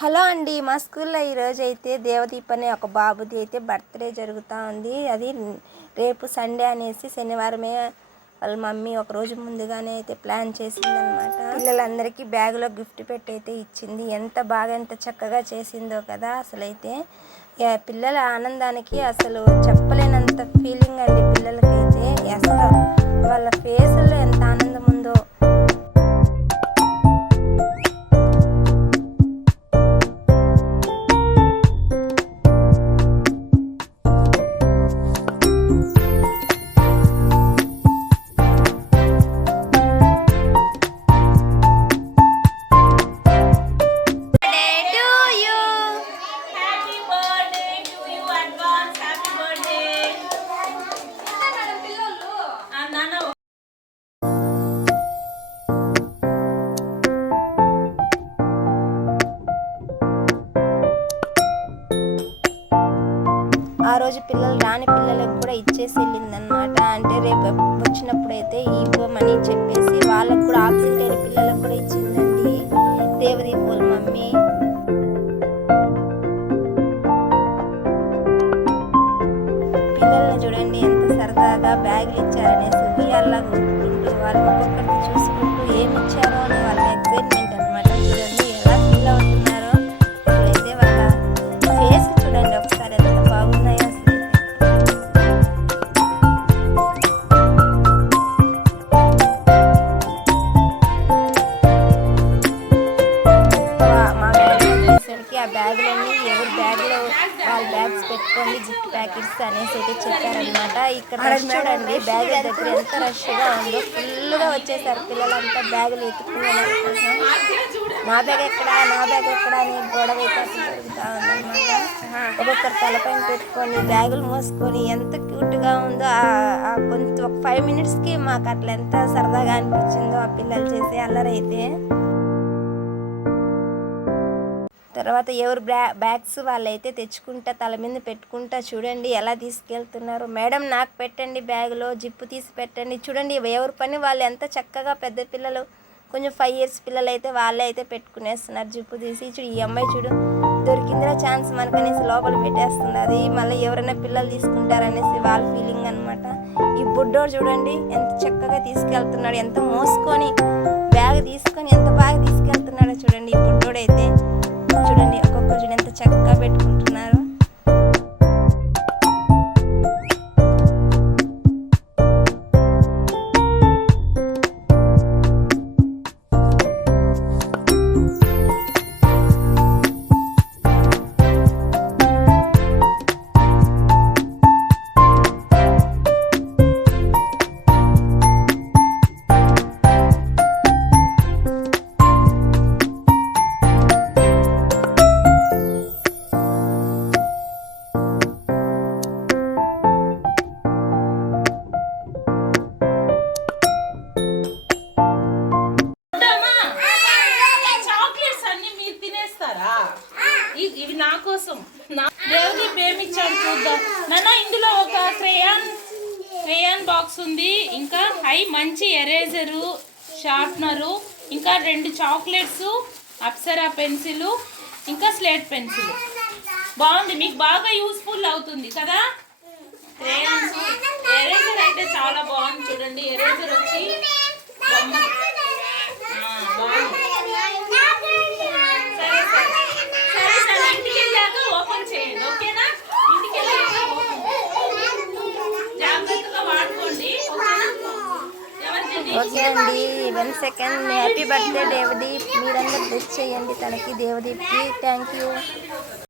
Hello అండి మా స్కూల్లో ఈరోజు అయితే దేవదీప్ అనే ఒక బాబుది అయితే బర్త్డే జరుగుతూ ఉంది. అది రేపు సండే అనేసి శనివారమే వాళ్ళ మమ్మీ ఒక రోజు ముందుగానే అయితే ప్లాన్ చేసిందనమాట పిల్లలందరికీ బ్యాగులో గిఫ్ట్ పెట్టి అయితే ఇచ్చింది. ఎంత బాగా ఎంత చక్కగా చేసిందో కదా అసలైతే. పిల్లల ఆనందానికి అసలు చెప్పలేనంత ఫీలింగ్ అండి పిల్లలకైతే. అసలు వాళ్ళ ఫేస్ ఆ రోజు పిల్లలు రాని పిల్లలకు కూడా ఇచ్చేసి వెళ్ళిందనమాట అంటే రేపు వచ్చినప్పుడు అయితే ఇవ్వమని చెప్పేసి వాళ్ళకు కూడా ఆబ్సెంట్ అయిన పిల్లలకు కూడా ఇచ్చిందండి. దేవదీప్ వాళ్ళ మమ్మీ. పిల్లల్ని చూడండి ఎంత సరదాగా బ్యాగులు ఇచ్చారనేసి ఉయ్యాల్లా ఊపుకుంటూ వాళ్ళు ఒక్కొక్కరిని చూసుకుంటూ ఏమి ఇచ్చారో అని వాళ్ళ ఎక్సైట్మెంట్ ఆ బ్యాగులన్నీ ఎవరి బ్యాగ్లో వాళ్ళ బ్యాగ్స్ పెట్టుకోండి గిఫ్ట్ ప్యాకెట్స్ అనేసి అయితే చెప్పారనమాట ఇక్కడ రష్ చూడండి బ్యాగ్ దగ్గర ఎంత రష్గా ఉందో. ఫుల్గా వచ్చేసారు పిల్లలంతా బ్యాగులు ఎత్తుకునే కోసం నా బ్యాగ్ ఎక్కడ నా బ్యాగ్ ఎక్కడ అని గొడవ అయితే అసలు జరుగుతూ ఉందన్నమాట. ఒక్కొక్కరు తలపైన పెట్టుకొని బ్యాగులు మోసుకొని ఎంత క్యూట్గా ఉందో ఆ- కొంత ఒక ఫైవ్ మినిట్స్కి మాకు అట్లా ఎంత సరదాగా అనిపించిందో ఆ పిల్లలు చేసే అల్లరి అయితే తర్వాత ఎవరు బ్యా బ్యాగ్స్ వాళ్ళైతే తెచ్చుకుంటా తల మీద పెట్టుకుంటా చూడండి ఎలా తీసుకెళ్తున్నారు. మేడం నాకు పెట్టండి బ్యాగ్లో జిప్పు తీసి పెట్టండి. చూడండి ఎవరి పని వాళ్ళు ఎంత చక్కగా పెద్ద పిల్లలు కొంచెం ఫైవ్ ఇయర్స్ పిల్లలు అయితే వాళ్ళే అయితే పెట్టుకునేస్తున్నారు జిప్పు తీసి. చూడు ఈ అమ్మాయి చూడు దొరికిందిరా ఛాన్స్ మనకనేసి లోపల పెట్టేస్తుంది. అది మళ్ళీ ఎవరైనా పిల్లలు తీసుకుంటారనేసి వాళ్ళ ఫీలింగ్ అనమాట ఈ బుడ్డోడు చూడండి ఎంత చక్కగా తీసుకెళ్తున్నాడు ఎంత మోసుకొని బ్యాగ్ తీసుకొని ఎంత బాగా తీసుకెళ్తున్నాడో చూడండి ఈ బుడ్డోడు చక్కగా పెట్టుకుంటాం తినేస్తారా ఇవి నా కోసం. నా దేవుడి ఇచ్చాడు చూద్దాం. నాన్న ఇందులో ఒక క్రేయాన్ క్రేయాన్ బాక్స్ ఉంది. ఇంకా హై మంచి ఎరేజరు షార్ప్నరు ఇంకా రెండు చాక్లెట్స్ అప్సరా పెన్సిల్ ఇంకా స్లేట్ పెన్సిల్. బాగుంది. మీకు బాగా యూస్ఫుల్ అవుతుంది కదా? క్రేయాన్స్. ఎరేజర్ అయితే చాలా బాగుంది. చూడండి ఎరేజర్ వచ్చి ఓకే అండి. One second happy birthday Devadeep మీరందరూ బ్లెస్ చేయండి తనకి దేవదీప్కి. Thank you